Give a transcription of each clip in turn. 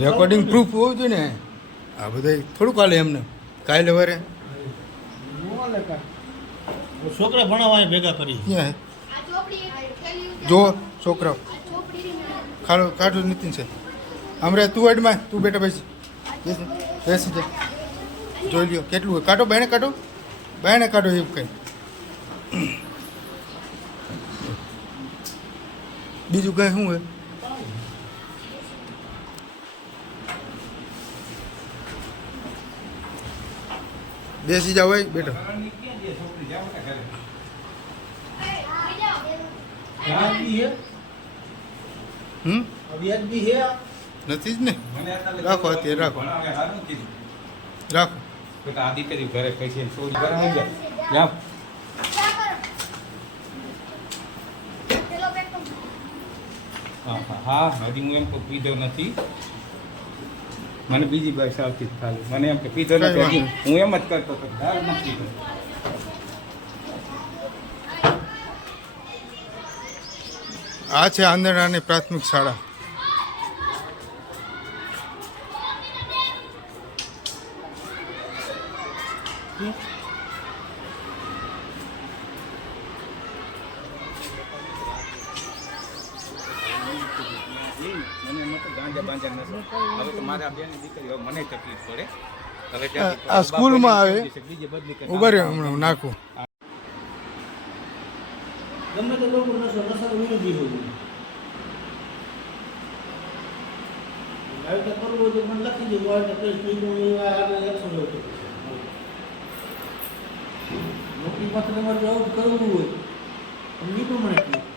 recording proof હોવું જોઈએ ને આ બધા થોડુંક હાલે એમને કાલે વરે છોકરા ભણાવવા ભેગા કરી ક્યાં જો છોકરાઓ ખાડો કાઢો નીતિન છે હમણાં તું એડમાં તું બેટા બેસી બેસી જા જોઈ લ્યો કેટલું હોય કાઢો બાયણે કાઢો એવું કંઈ બીજું કંઈ શું હોય બેસી જાવ હોય બેટો નથી જ ને રાખો અત્યારે રાખો આદિત્ય ઘરે પૈસા ચોરી કરવા ગયા હા હજી હું એમ પીધો નથી મને બીજી બસ આવતી ખાલી મને એમ કે પીધો નથી હું એમ જ કરતો હતો નથી આ છે આંદરણાની પ્રાથમિક શાળા હવે તો મારા બેની દીકરી મને તકલીફ પડે હવે આ સ્કૂલમાં આવે ઉભા રહ્યો હમણાં નાખું ગમે તે લોકો નશાનો વિરોધી હોય આવી રીતે કરવું હોય તો મને લખી દેવું આવી રીતે પ્રેસ મીડિયા આગળ એક્શન લેવું નોકરી પાસે તમારે જો આવું કરવું હોય તો એ પ્રમાણે કહ્યું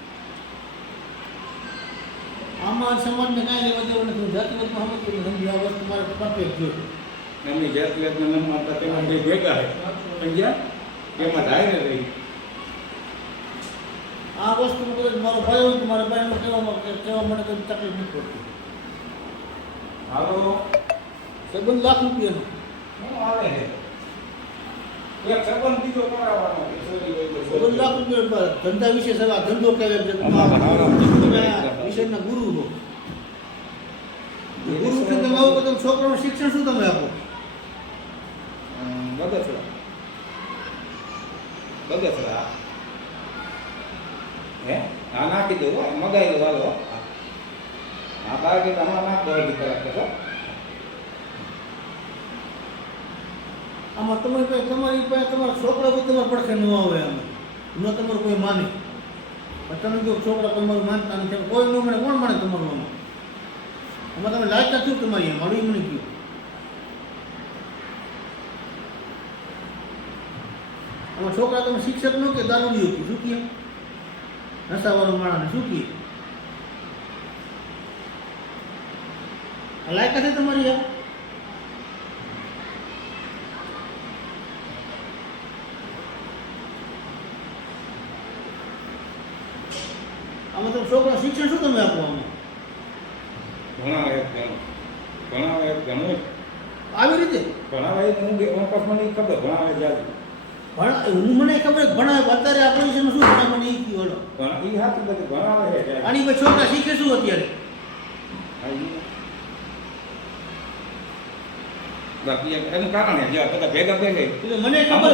આમાં સમાજને કાંઈ લેવા દેવું નથી જાતિવાદમાં સમજ સમજી આ વસ્તુ મારે પરફેક્ટ જોઈએ એમની જાતિવાદના નામમાં હતા તેમાં બે ભેગા છે સમજ્યા એમાં થાય ને રહી આ વસ્તુ મારો ભાઈ હોય તો મારા ભાઈને કહેવા માટે કોઈ તકલીફ નથી પડતી હાલો સંબંધ લાખ રૂપિયાનો શું આવે છે એક સંબંધ બીજો કરાવવાનો સંબંધ લાખ રૂપિયા ધંધા વિશે સવાલ ધંધો કહેવાય વિષયના ગુરુ હો ગુરુ કે તમે આવો તો છોકરાનું શિક્ષણ શું તમે આપો બગસરા હે આ નાખી દો મગાઈ દો હાલો આ બાકી તમારા નાખ બહુ કરાક તો આમાં તમારી પાસે તમારા છોકરા કોઈ તમારા પડખે ન આવે આમાં ન તમારું કોઈ માને તમે જો છોકરા તમારું માનતા નથી કોઈ ન મને કોણ માને તમારું આમાં તમે લાયકા છું તમારી મારું મને કહ્યું આમાં છોકરા તમે શિક્ષક નો કે દારૂડિયો કે શું કહે નશાવાળો માણસને શું કહે લાયકા છે તમારી યાર આમાં તમે છોકરા શિક્ષણ શું તમે આપો આમાં ભણાવે ઘણું આવી રીતે ભણાવે હું મને ખબર ભણાવે જાજુ હું મને ખબર ભણાવે અત્યારે આ પોઝિશન શું ભણાવે મને એ કહ્યું એ હાથું બધું ભણાવે છે આની પછી છોકરા શીખે શું અત્યારે બાકી એનું કારણ છે બધા ભેગા થઈ એટલે મને ખબર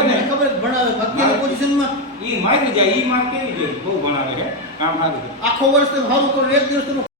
મને ખબર ભણાવે અત્યારે પોઝિશનમાં ઈ મારી જાય ઈ માર કેવી જોઈએ બહુ ભણાવે છે કામ સારું છે આખો વર્ષ સારું કરો એક દિવસ તમે